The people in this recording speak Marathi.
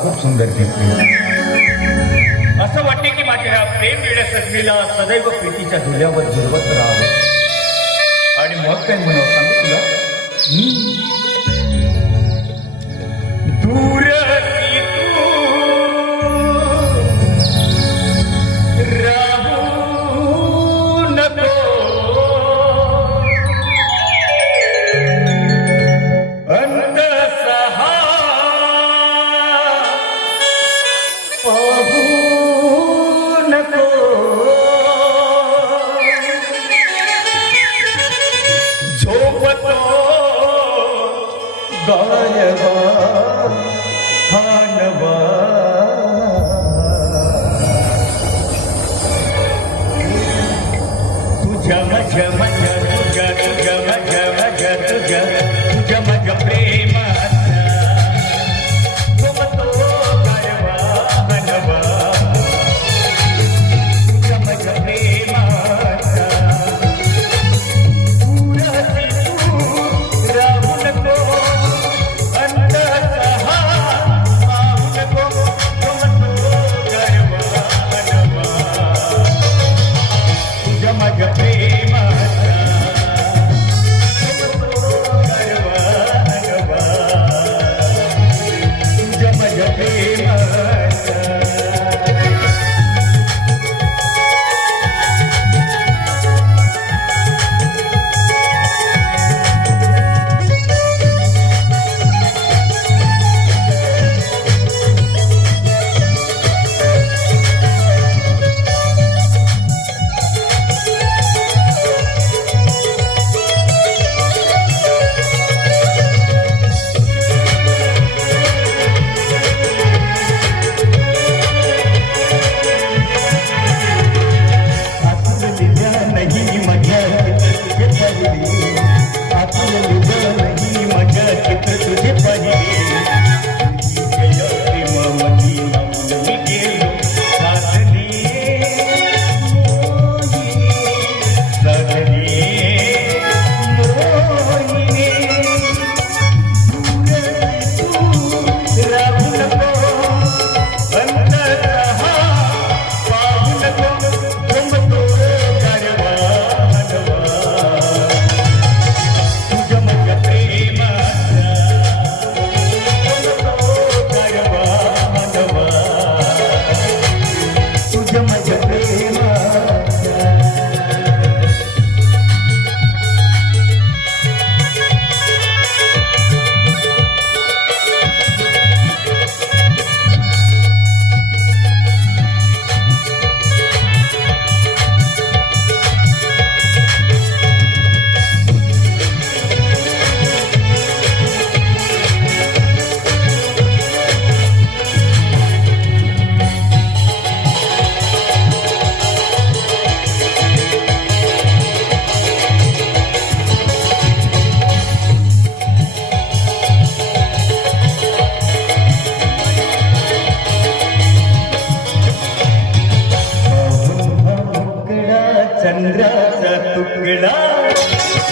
खूप सुंदर घेतली असं वाटते की माझ्या ह्या प्रेम वेड्या सजनीला सदैव प्रीतीच्या धुल्यावर झुलवत राहावं. आणि मग काय म्हणावं सांगू तुला? 高了也高。Good night.